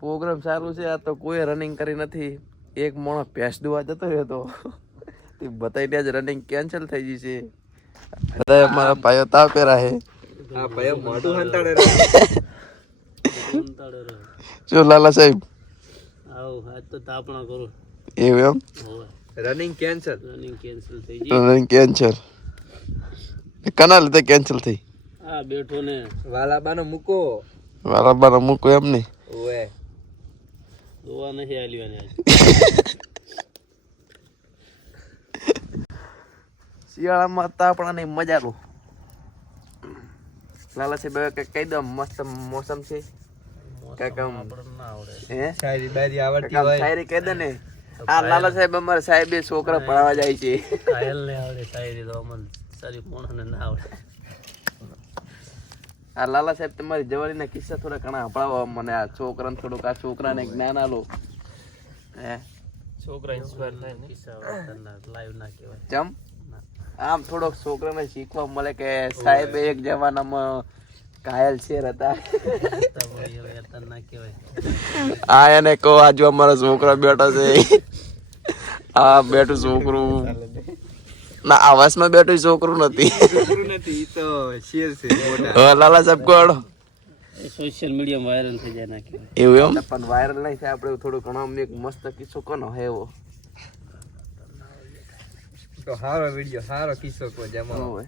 Programme સારું છે. આ તો કોઈ રનિંગ કરી નથી. એક મોણો ભેંસ દુવા જતો રહ્યો તો તે બતાવી જ રનિંગ કેન્સલ થઈ ગઈ છે. બધા અમારા ભાઈઓ તાવ પહેરા છે. આ ભાઈઓ મોઢું હંતાડે શું લાલા સાહેબ આવ આજ તો તાપણા કરો એવું એમ રનિંગ કેન્સલ થઈ ગઈ. રનિંગ કેન્સલ કના લીધે કેન્સલ થઈ? આ બેઠો ને વાલાબાનો મૂકો બરાબર મૂકો એમ નહીં. ઓએ દોવા નથી આલવાની આજ. શિયાળામાં તાપણાની મજા લો. લાલા સાહેબ હવે કઈ દો મસ્ત મોસમ છે. કાકા આપણને ના આવડે. હે શાયરી બાયરી આવડતી કાકા હોય શાયરી કહી દે ને. આ લાલા સાહેબ અમારા સાહેબ છોકરા ભણાવવા જાય છે. કાયલ ને આવડે શાયરી તો અમને સારી મોણને ના આવડે. આ લાલા સાહેબ તમારી જવાનીના કિસ્સા થોડા ઘણા સંભળાવો મને. આ છોકરાને થોડુંક આ છોકરાને જ્ઞાન આલો. હે છોકરા ઇન્સ્પાયર થાય ને કિસ્સા લાઈવ ના કહેવાય. ચમ આમ થોડોક છોકરાને શીખવા મળે કે સાહેબ એક જમાનામાં ઘાયલ શેર હતા. ના કહેવાય. આ એને કહો આજુ અમારા છોકરા બેઠા છે. આ બેઠું છોકરું ના આવાસમાં બેઠું છોકરું નથી. નથી તો શેર છે હવે લાલા સાહેબ કોણ સોશિયલ મીડિયામાં વાયરલ થઈ જાય ના કહેવાય. એવું એમ પણ વાયરલ નહીં થાય. આપણે થોડું ઘણો એક મસ્ત કિસ્સો કોનો હે એવો તો હારો વિડિયો હારો કિસ્સો કો જમા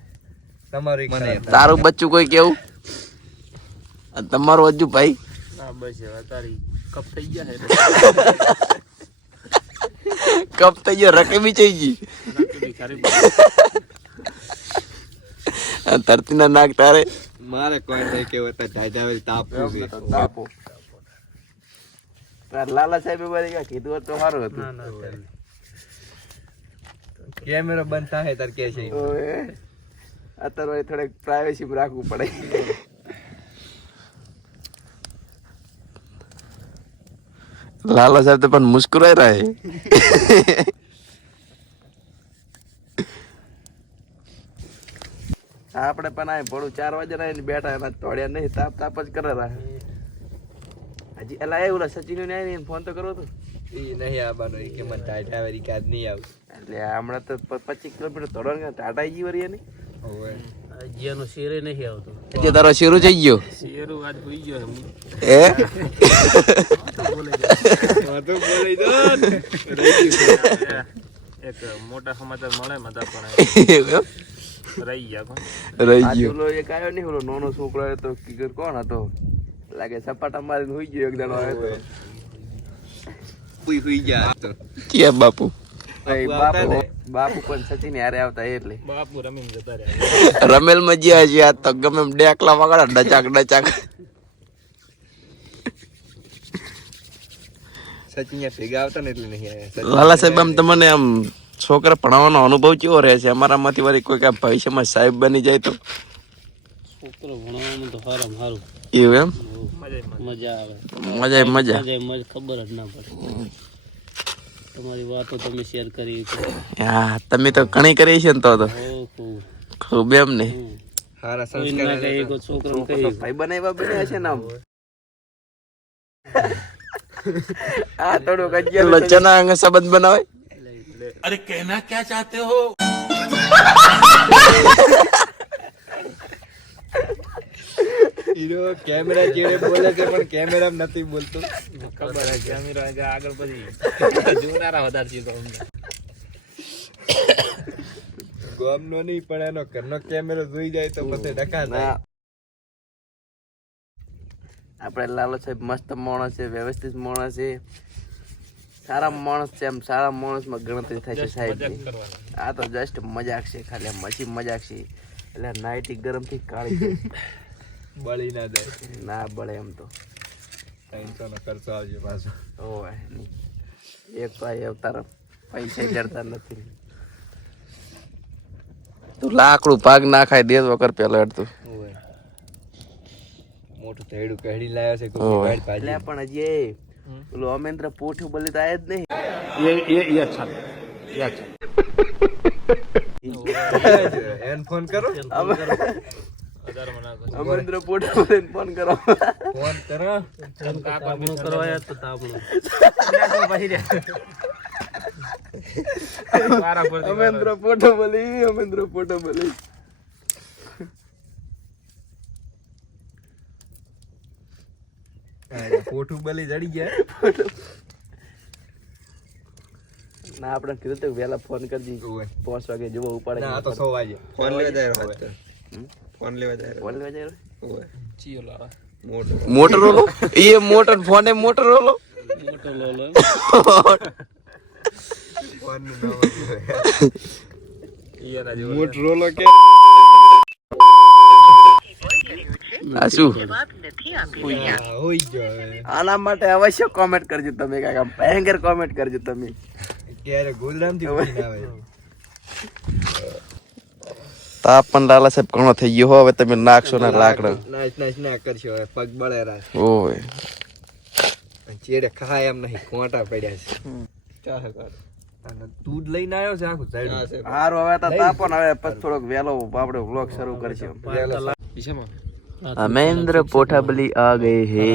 તમારું એક મને તારું બચ્ચું કોઈ કેવું? તમારું હજુ ભાઈ ના બસ હવે તારી કપ થઈ ગયા કપ થઈ ગયો રકે બી થઈ ગઈ. ધરતી ના નાક તારે મારે કોઈ નહીં કેવું તો જાજાવેલ તાપવું છે તાપો. લાલા સાહેબ કીધું હોત તો સારું હતું. ના ના કેમેરો બંધ થાય તાર કે છે અત્યારે થોડીક પ્રાઇવેસી રાખવું પડે. લાલા સાહેબ તો પણ મુસ્કુરાઈ રહ્યા હે. આપણે પણ આ ભોળું 4 વાગે રહીને બેઠા એના તોડ્યા નહીં. તાપ તાપ જ કરે રહ્યા. હજી એલા એવું સચિન ને આવીને ફોન તો કરો તો એ નહીં આવવાનો એ કે મને જાજાવેલ કાજ નહીં આવ એટલે હમણાં તો 25 કિલોમીટર તોડવાનું ટાટા જી વરી ને. ઓએ જીયાનો શેરે નહીં આવતો. જે તારો શેરું જઈ ગયો શેરો આજ હોઈ ગયો એમ. એ તો બોલી દો એક મોટા સમાચાર મળે મજા પણ રહી ગયા રહી ગયો. ઓલો એક આવ્યો નહીં ઓલો નાનો છોકરો હતો કિગર કોણ હતો લાગે સપાટા મારીને હોઈ ગયો. એક દાડો આવ્યો તો હુઈ ગયા તો કે બાપુ બાપુ પણ સચિન યારે આવતા એટલે બાપુ રમીને જતા રહ્યા. રમેલ માં જ્યાં છે આ તો ગમે એમ ડેકલા વગાડા ડચાક ડચાક. સચિન ભેગા આવતા ને એટલે નહીં આવ્યા. લાલા સાહેબ આમ તમને આમ છોકરા ભણાવવાનો અનુભવ કેવો રહે છે? અમારામાંથી વળી કોઈ કાંઈ ભવિષ્યમાં સાહેબ બની જાય તો છોકરો ભણવાનું તો સારું સારું એવું એમ મજા આવે. મજા ખબર જ ના પડે. તમારી વાતો તમે શેર કરી હા તમે તો ઘણી કરી છે ને તો ખૂબ એમ ને હારા સંસ્કાર છોકરો ભાઈ બનાવ્યા બન્યા છે ને આમ આ થોડુંક અગિયાર ચના અંગે સંબંધ બનાવે. अरे कहना क्या चाहते हो? હીરો કેમેરા જેડે બોલે છે પણ કેમેરામાં નથી બોલતો. ખબર હે કેમેરા આગળ પછી જોનારા વધારે છે તો અમને ગોમનો નહીં પણ એનો ઘરનો કેમેરો જોઈ જાય તો પછી ડકા થાય. આપણે લાલો સાહેબ મસ્ત માણસ છે, વ્યવસ્થિત માણસ છે, સારા માણસ છે. એમ સારા માણસમાં ગણતરી થાય છે સાહેબ. આ તો જસ્ટ મજાક છે ખાલી. મસી મજાક છે એટલે નાઈટી ગરમથી કાઢી છે. બળી ના જાય ના બળે એમ તો 300 નો ખર્ચો આવશે પાછો. ઓય એક ભાઈ અવતાર પૈસા જડતા નથી. તું લાકડું ભાગ ના ખાય દેસ વગર પેલા અડતું મોટું થેડું કહેડી લાવ્યો છે કોઈ વાઈટ ભાજી. એટલે પણ હજી પેલું અમેન્દ્ર પોઠું બોલી તો આય જ નહીં. એને ફોન કરો અમરેન્દ્ર પોટાબલીને ફોન કરો. ફોન કરો. તાપણું કરવા આવ્યા તો તાપણું. અમરેન્દ્ર પોટાબલી. પોઠું બલી જડી ગયા. ના આપણે કીધું તું વહેલા ફોન કરજી. ઓય. 5 વાગે જેવો ઉપાડે. ના આ તો 6 વાગે. ફોન લેવા જાય ફોન લેવા જાય ફોન લેવા જાય. ચિયો લાવા. મોટરોલો એ મોટર ફોન એ મોટરોલો. મોટો લોલો. ફોન નું નામ ઈયાના જેવો. મોટરોલો કે આ શું હોય ગયો હવે. આના માટે અવશ્ય કોમેન્ટ કરજો તમે. કાકા ભયંકર કોમેન્ટ કરજો તમે. ક્યારે ગોધરામ થી ઉઠીને આવે. તાપ પણ લાલા સાહેબ ઘણો થઈ ગયો. હવે તમે નાખશો ના લાકડા. નાચ ના કરશો હવે પગ બળે રાખ. ઓય ચેડે ખાય એમ નહીં કોટા પડ્યા છે. ચાલે કર. અને દૂધ લઈને આવ્યો છે આખું ઝાડું. હારું હવે તો તાપો ને હવે પછી થોડોક વહેલો આપણે વ્લોગ શરૂ કરશું. અમરેન્દ્ર પોટાબલી આ ગઈ હે.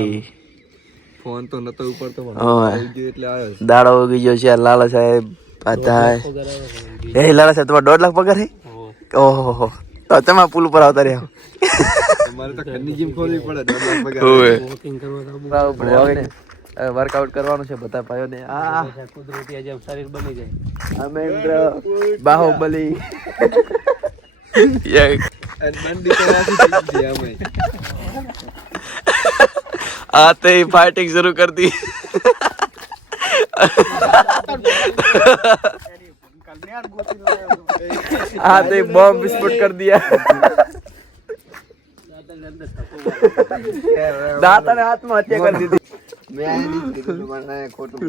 ફોન તો નતો ઉપડતો પણ ઓય. આવી ગયો એટલે આવ્યો છે. દાડો ઉગી ગયો છે. લાલા સાહેબ બધા એ લાલા સાહેબ તમારે 1.5 લાખ પગાર હે. ઓહો તો તમે પુલ ઉપર આવતા રહ્યા. તમારે તો ઘરની જીમ ખોલવી પડે. વોકિંગ કરવા તો વર્કઆઉટ કરવાનું છે બધા ભાઈઓને. આ કુદરતી જેમ શરીર બની જાય. અમરેન્દ્ર બાહુબલી. અને બંડી તો રાખી દીધી અમે. आते ही फाइटिंग शुरू कर दी. आते ही बॉम्ब विस्फोट कर दिया. दाता ने आत्महत्या कर दी थी. મેં આ નહીં કીધું પણ ખોટું